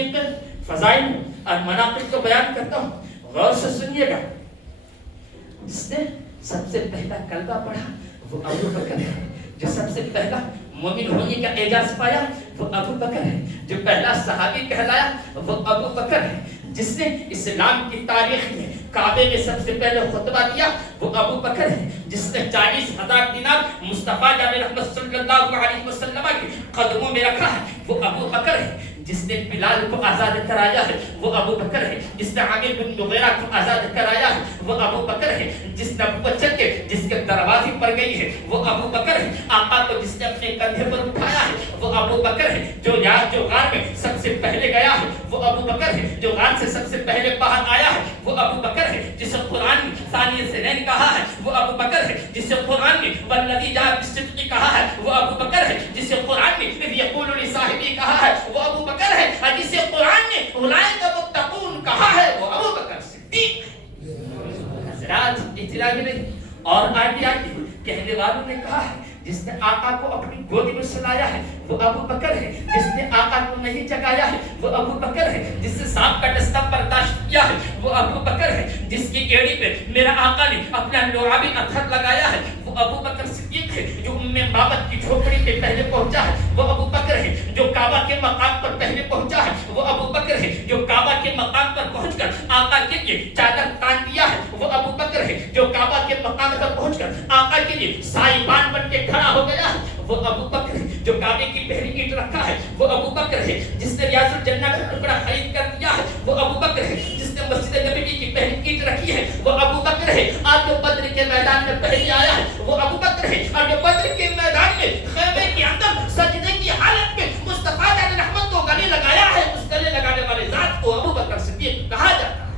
صدیق کے فضائل اور مناقب کو بیان کرتا ہوں، غور سے سنیے گا۔ جس نے سب سے پہلا کلمہ پڑھا وہ ابو بکر ہے، جو سب سے پہلا مومن ہونے کا اعزاز پایا وہ ابو بکر ہے، جو پہلا صحابی کہلایا وہ ابو بکر ہے، جس نے اسلام کی تاریخ میں کعبے میں سب سے پہلے خطبہ دیا وہ ابو بکر ہے، جس نے 40,000 دینار مصطفیٰ جان رحمت صلی اللہ علیہ وسلم کے قدموں میں رکھا ہے وہ ابو بکر ہے، جس نے بلال کو آزاد کرایا ہے وہ ابو بکر ہے، جس نے عامر بن نغیرہ کو آزاد کرایا ہے وہ ابو بکر ہے، جس نے نبوت چل کے جس کے دروازے پر گئی ہے وہ ابو بکر ہے، آقا کو جس نے اپنے کندھے پر اٹھایا ہے وہ ابو بکر ہے، جو غار میں سب سے پہلے گیا ہے وہ ابو بکر ہے، جو غار سے سب سے پہلے باہر آیا ہے وہ ابو بکر ہے، جسے قرآن میں ثانی سنین کہا ہے وہ ابو بکر ہے، جسے قرآن میں والذی جاء بالصدق کہا ہے وہ ابو بکر ہے، جسے قرآن میں اذ یقول لصاحبہ کہا ہے وہ ابو بکر ہے، اور جسے قرآن میں اولئک المتقون کہا ہے وہ ابو بکر صدیق ہے۔ حضرات اتنا ہی نہیں، اور آگے کہنے والوں نے کہا ہے جس نے آقا کو اپنی گودی میں سلایا ہے وہ ابو بکر ہے، جس نے آقا کو نہیں جگایا ہے وہ ابو بکر ہے، جس نے سانپ کا ڈستا برداشت کیا ہے وہ ابو بکر ہے، جس کی ایڑی پہ میرا آقا نے اپنا لعابی اتھر لگایا ہے وہ ابو بکر صدیق ہے، جو بابت کی جھوپڑی پہ پہلے پہنچا ہے وہ ابو بکر ہے، جو کعبہ کے مقام پر پہلے پہنچا ہے وہ ابو بکر ہے، جو کعبہ کے مقام پر پہنچ کر آقا کے لیے چادر تان دیا ہے وہ ابو بکر ہے، جو کعبہ کے مقام پر پہنچ کر آقا کے لیے سائبان بن کے کھڑا ہو گیا ہے وہ ابو بکر ہے، جو کعبے کی پہلی اینٹ رکھا ہے وہ ابو بکر ہے، جس نے ریاض الجنہ کا ٹکڑا خرید کر دیا ہے وہ ابو بکر ہے، جس نے مسجد نبوی کی پہلی اینٹ رکھی ہے وہ ابو بکر ہے، اور جو بدر کے میدان میں پہلے آیا ہے وہ ابو بکر ہے، اور جو بدر کے میدان میں خیمے کے اندر سجدے کی حالت میں مصطفیٰ جان رحمت کو گلے لگایا ہے، اس گلے لگانے والے ذات کو ابو بکر صدیق کہا جاتا ہے۔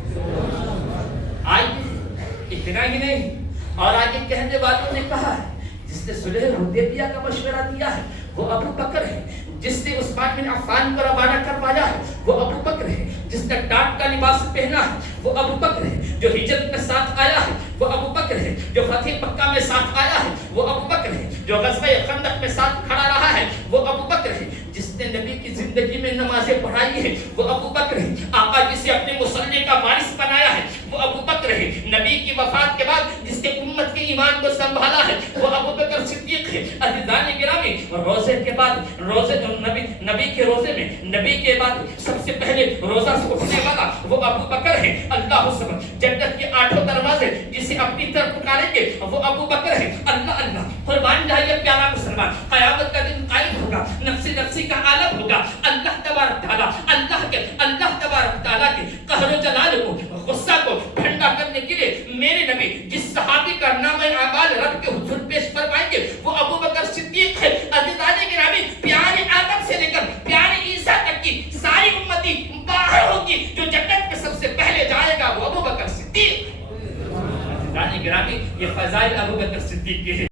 آئیے اتنا ہی نہیں، اور آگے کہنے والوں نے کہا ہے جس نے صلح حدیبیہ کا مشورہ دیا ہے وہ ابو بکر ہے، جس نے عثمان بن عفان کو روانہ کروایا ہے وہ ابو بکر ہے، جس نے ٹاٹ کا لباس پہنا ہے وہ ابو بکر ہے، جو ہجرت میں ساتھ آیا ہے وہ ابو بکر ہے، جو فتح مکہ میں ساتھ آیا ہے وہ ابو بکر ہے، جو غزوہ خندق میں ساتھ کھڑا رہا ہے وہ ابو بکر ہے، جس نے نبی کی زندگی میں نمازیں پڑھائی ہے وہ ابو بکر ہے، آقا جسے اپنے مصلی کا وارث بنایا ہے وہ ابو بکر ہے، نبی کی وفات کے بعد جس نے امت کے ایمان کو سنبھالا ہے وہ ابو بکر صدیق ہے۔ عزیزان گرامی، روزے کے بعد نبی کے روزے میں نبی کے بعد سب سے پہلے روزہ سے اٹھنے والا وہ ابو بکر ہے۔ اللہ سبحانہ جنت کے 8 دروازے جسے اپنی طرف پکاریں گے وہ ابو بکر ہے۔ اللہ اللہ قربان جائے پیارا مسلمان، قیامت کا دن قائم ہوگا، نفسی نفسی کا عالم ہوگا، اللہ تبارک تعالیٰ اللہ تبارک تعالیٰ کے قہر و جلال کو غصہ کو ٹھنڈا کرنے کے لیے میرے نبی جس صحابی کا نام اعمال رب کے حضور پیش فرمائیں گے وہ ابو بکر صدیق ہے۔ عزیزان گرامی، پیارے آدم سے لے کر پیارے عیسیٰ تک کی ساری امتی باہر ہوگی، جو جنت میں سب سے پہلے جائے گا وہ ابو بکر صدیق ہے۔ عزیزان گرامی، یہ فضائل ابو بکر صدیق کے ہیں۔